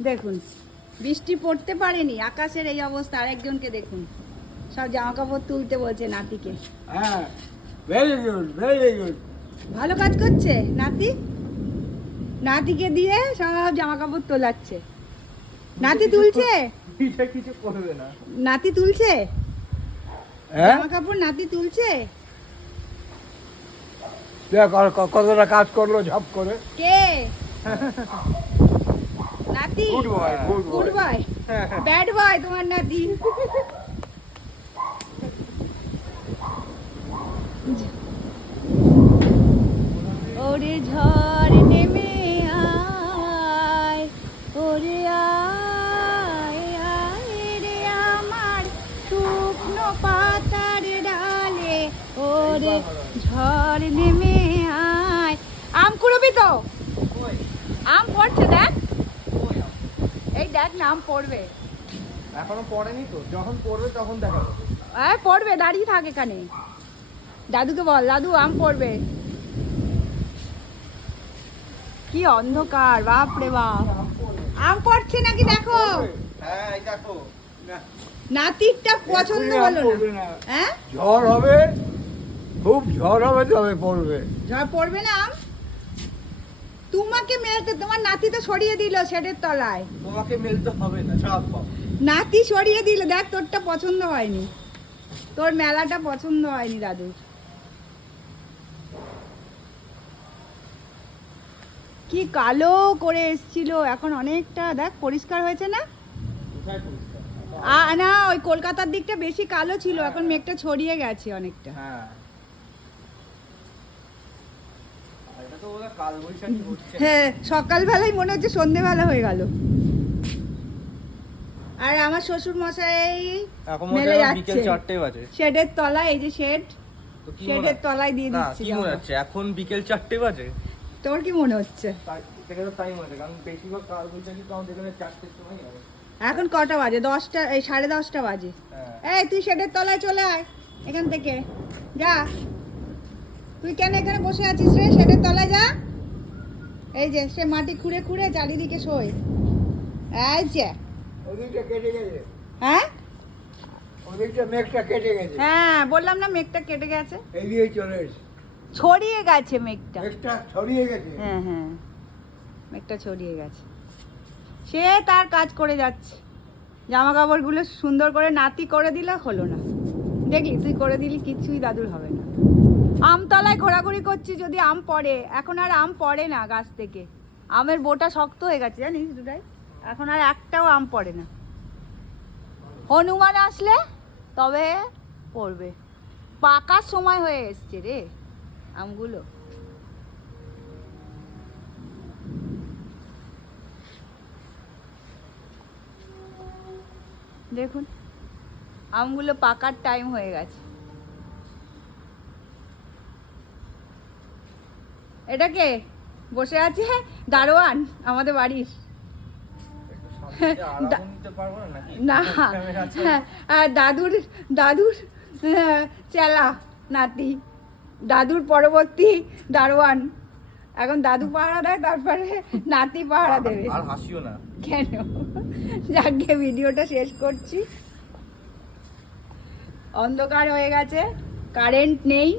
দেখুন বৃষ্টি পড়তে পারেনি আকাশের এই অবস্থা আরেকজনকে দেখুন। সব জামা কাপড় তুলতে বলছে নাতিকে। হ্যাঁ ভেরি গুড ভেরি গুড ভালো কাজ করছে নাতি? নাতিকে দিয়ে সব জামা কাপড় তোলাচ্ছে। নাতি তুলছে? কিছু করবে না। নাতি তুলছে? হ্যাঁ? জামা কাপড় নাতি তুলছে? কতটা কাজ করল ঝপ করে। কে? নাতি। Good boy good boy boy bad boy তোমার নাতি। ওরে ঝড় নেমে আয় ওরে আয় আয় রে আমার শুকনো পাতার ডালে। ওরে ঝড় নেমে আয়। আম কুড়বি তো? আম পড়ছে দেখ। দেখ না আম পড়বে। এখনও পড়েনি তো? যখন পড়বে তখন দেখা যাবে আয় পড়বে দাঁড়িয়ে থাক এখানে। দাদুকে বল দাদু আম পড়বে। কি অন্ধকার বাপ রে বাপ। আম পড়ছে নাকি দেখো? হ্যাঁ দেখো। নাতিরটা পছন্দ হলো না। হ্যাঁ? ঝড় হবে খুব ঝড় হবে তবে পড়বে। ঝড় পড়বে না আম? তোমাকে মেলতে তোমার নাতি তো সরিয়ে দিল শেডের তলায়। তোমাকে মেলতে হবে না চাপ নাতি সরিয়ে দিল দেখ তোরটা পছন্দ হয়নি। তোর মেলাটা পছন্দ হয়নি দাদু। কি কালো করে এসছিল এখন অনেকটা দেখ পরিষ্কার হয়েছে না? না ওই কলকাতার দিকটা বেশি কালো ছিল এখন মেঘটা ছড়িয়ে গেছে অনেকটা। হ্যাঁ আর এটা তো বোধহয় কাল বৈশাখী হচ্ছে হ্যাঁ সকালবেলায় মনে হচ্ছে সন্ধেবেলা হয়ে গেল। আর আমার শ্বশুর মশাই মেলে যাচ্ছে। শেডের তলায় এই যে শেড শেডের তলায় দিয়ে দিচ্ছি কি মনে হচ্ছে? এখন বিকেল চারটে বাজে? তোর কি মনে হচ্ছে? এখন কটা বাজে? দশটা এই সাড়ে দশটা বাজে। হ্যাঁ। এই তুই শেডের তলায় চলে আয় এখান থেকে। যা। তুই কেন এখানে বসে আছিস রে? শেডের তলায় যা। এই যে সে মাটি খুঁড়ে খুঁড়ে চারিদিকে শোয়। এই যে। ওদিকটা কেটে গেছে। হ্যাঁ? হ্যাঁ বললাম না মেঘটা কেটে গেছে। ছড়িয়ে গেছে মেঘটা। ছড়িয়ে গেছে। হ্যাঁ হ্যাঁ। মেঘটা ছড়িয়ে গেছে। সে তার কাজ করে যাচ্ছে। জামা কাপড়গুলো সুন্দর করে নাতি করে দিলে হলো না। দেখলি তুই করে দিলি কিছুই দাদুর হবে না। আমতলায় ঘোরাঘুরি করছি যদি আম পড়ে। এখন আর আম পড়ে না গাছ থেকে। আমের বোটা শক্ত হয়ে গেছে, জানিস দুটাই? এখন আর একটাও আম পড়ে না। হনুমান আসলে তবে পড়বে। পাকার সময় হয়ে এসছে রে আমগুলো। দেখুন, আমগুলো পাকার টাইম হয়ে গেছে। এটা কে? বসে আছে দারোয়ান আমাদের বাড়ির। না আছে। হ্যাঁ, আর দাদুর দাদুর হ্যাঁ, চেলা নাতি। দাদুর পরবর্তী দারোয়ান। এখন দাদু পাহারা দেয় তারপরে নাতি পাহারা দেবে। আর হাসিও না। কেন? যাকে ভিডিওটা শেষ করছি। অন্ধকার হয়ে গেছে কারেন্ট নেই।